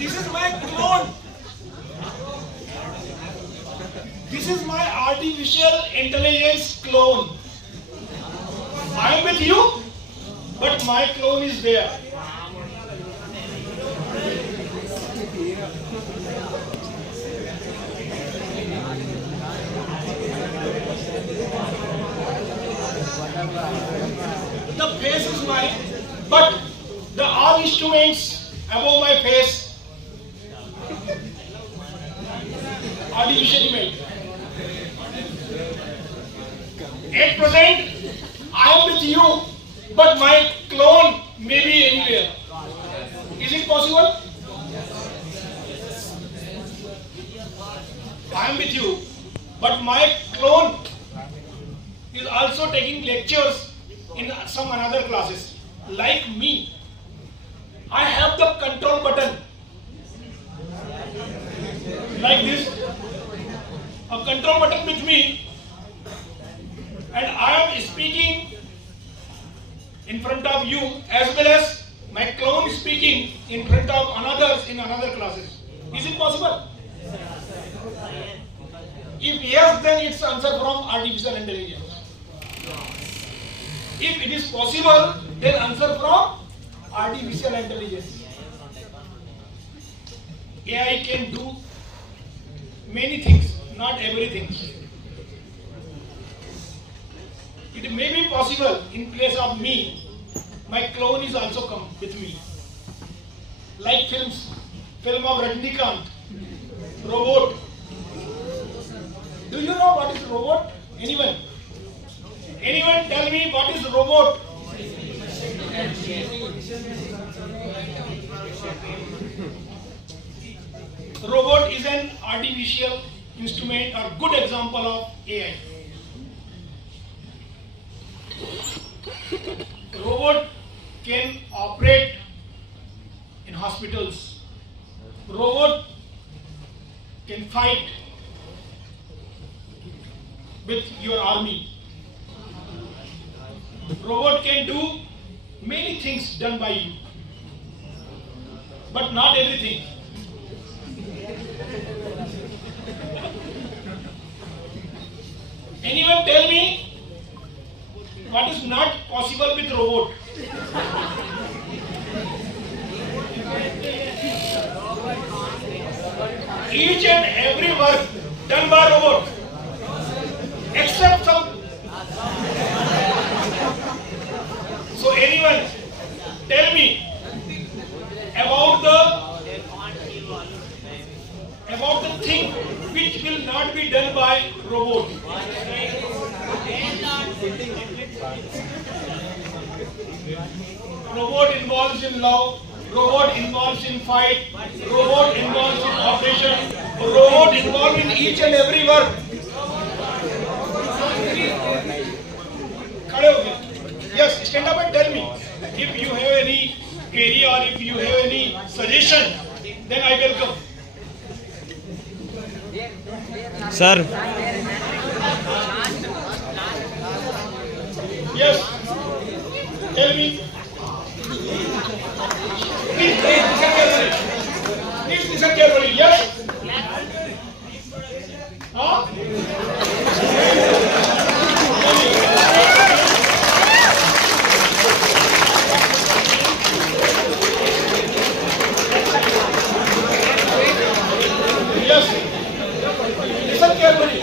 This is my clone. This is my artificial intelligence clone. I am with you, but my clone is there. The face is mine, but the all instruments above my face artificially made. At present, I am with you, but my clone may be anywhere. Is it possible? I am with you, but my clone is also taking lectures in some another classes. Like me, I have the control button like this, a control button with me, and I am speaking in front of you as well as my clone is speaking in front of others in another classes. Is it possible? If yes, then it's answer from artificial intelligence. If it is possible, then answer from artificial intelligence. AI can do many things, not everything. It may be possible in place of me, my clone is also come with me. Like film of Rajnikant, robot. Do you know what is robot? Anyone? Anyone tell me what is robot? Robot is an artificial instrument or good example of AI. Robot can operate in hospitals. Robot can fight with your army. Robot can do many things done by you, but not everything. Anyone tell me what is not possible with robot? Each and every work done by robot, except some. So anyone tell me about the thing which will not be done by robot. Robot involves in love, robot involves in fight, robot involves in operation, robot involved in each and every work. Yes, stand up and tell me. If you have any query or if you have any suggestion, then I welcome. Sir. Yes. Tell me. Please listen carefully. Please listen carefully. Yes. Huh? Yes. Listen carefully.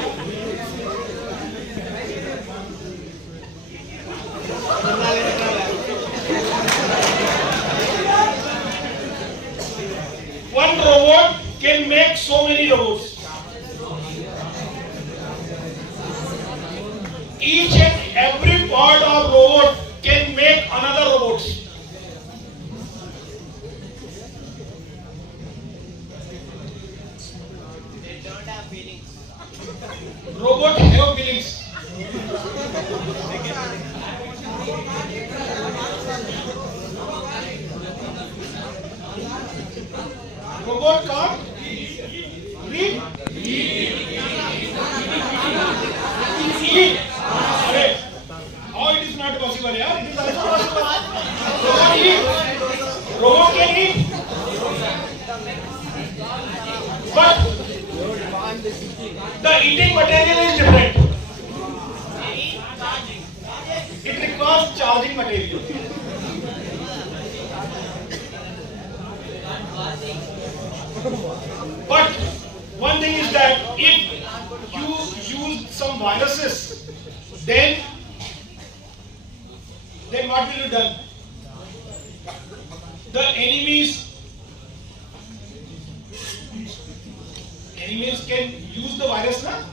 One robot can make so many robots. Each and every part of robot can make another robot. They don't have feelings. Robot have feelings. Robot can't read. Eat. Correct. Oh, it is not possible, yeah. It is also possible. Robot eat. Robot can eat. eating material is different. It requires charging material. But one thing is that if you use some viruses, then what will be done? The enemies can use the virus now.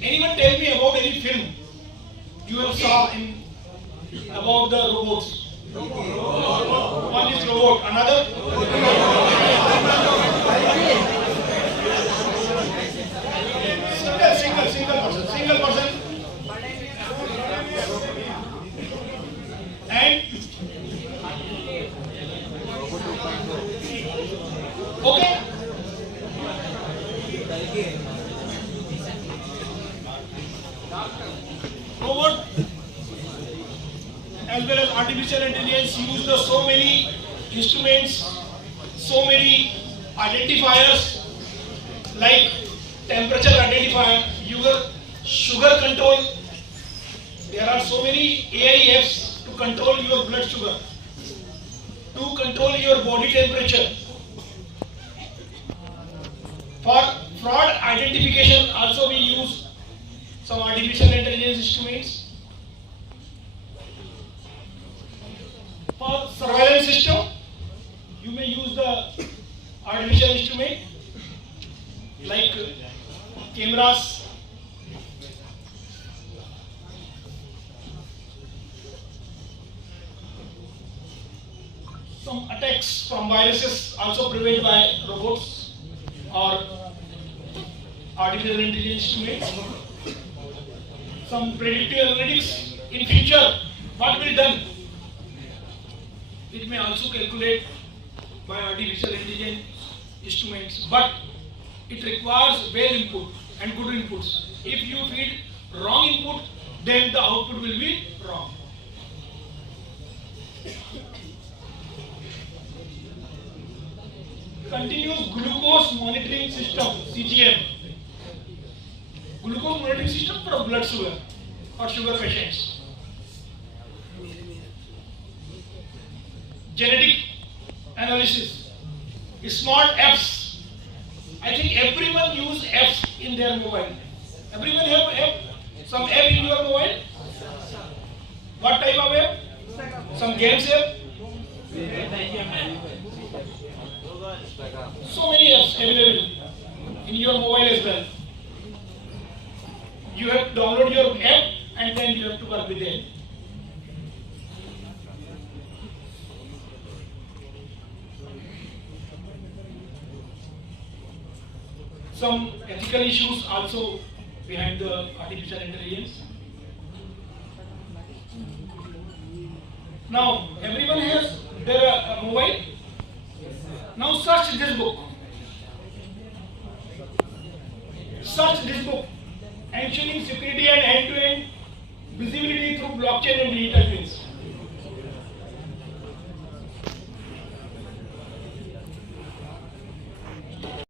Anyone tell me about any film you have saw in about the robots? One is robot, another single person, and okay. Robot as well as artificial intelligence use the so many instruments, so many identifiers like temperature identifier, sugar control. There are so many AI apps to control your blood sugar, to control your body temperature. For fraud identification also we use some artificial intelligence instruments. For surveillance system, you may use the artificial instrument like cameras, some attacks from viruses also prevented by robots or artificial intelligence instruments. Some predictive analytics in future, what will be done? It may also calculate by artificial intelligence instruments, but it requires well input and good inputs. If you feed wrong input, then the output will be wrong. Continuous glucose monitoring system, CGM. Glucose monitoring system for blood sugar or sugar patients. Genetic analysis, smart apps. I think everyone use apps in their mobile. Everyone have app, some app in your mobile. What type of app? Some games app. So many apps available in your mobile as well. You have to download your app and then you have to work with it. Some ethical issues also behind the artificial intelligence. Now, everyone has their mobile. Now search this book. Search this book. Ensuring security and end-to-end visibility through blockchain and digital twins.